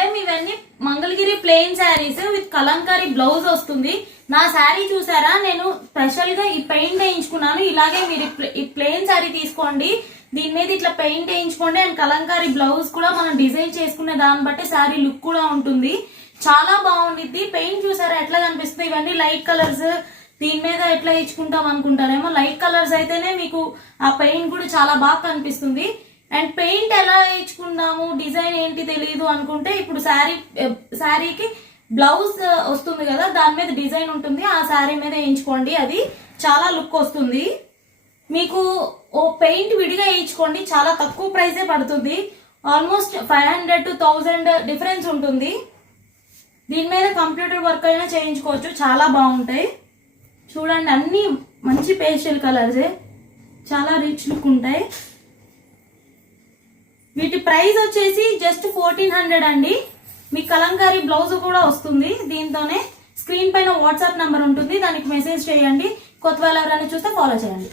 Madam ఇవన్నీ Mangalagiri plain saris with Kalamkari blouse వస్తుంది. నా శారీ చూసారా, నేను స్పెషల్ గా ఈ పెయింట్ వేయించుకున్నాను. ఇలాగే మీరు ఈ ప్లెయిన్ శారీ తీసుకోండి, దీని మీద ఇట్లా పెయింట్ వేయించుకోండి. అండ్ కలంకారీ బ్లౌజ్ కూడా మనం డిజైన్ చేసుకునే దాన్ని బట్టి శారీ లుక్ కూడా ఉంటుంది. చాలా బాగుండిద్ది. పెయింట్ చూసారా ఎట్లా కనిపిస్తుంది. ఇవన్నీ లైట్ కలర్స్, దీని మీద ఎట్లా ఇచ్చుకుంటాం అనుకుంటారేమో. లైట్ కలర్స్ అయితేనే మీకు ఆ పెయింట్ కూడా చాలా బాగా కనిపిస్తుంది. అండ్ పెయింట్ ఎలా వేయించుకున్నాము, డిజైన్ ఏంటి తెలియదు అనుకుంటే, ఇప్పుడు శారీకి బ్లౌజ్ వస్తుంది కదా, దాని మీద డిజైన్ ఉంటుంది, ఆ శారీ మీద వేయించుకోండి. అది చాలా లుక్ వస్తుంది. మీకు ఓ పెయింట్ విడిగా వేయించుకోండి, చాలా తక్కువ ప్రైసే పడుతుంది. ఆల్మోస్ట్ 500 to 1000 డిఫరెన్స్ ఉంటుంది. దీని మీద కంప్యూటర్ వర్క్ అయినా చేయించుకోవచ్చు, చాలా బాగుంటాయి. చూడండి, అన్ని మంచి పేస్టల్ కలర్సే, చాలా రిచ్ లుక్ ఉంటాయి. వీటి ప్రైస్ వచ్చేసి జస్ట్ 1400 అండి. మీ కలంకారీ బ్లౌజ్ కూడా వస్తుంది దీంతోనే. స్క్రీన్ పైన వాట్సాప్ నంబర్ ఉంటుంది, దానికి మెసేజ్ చేయండి. కొత్త వాళ్ళు ఎవరైనా చూస్తే ఫాలో చేయండి.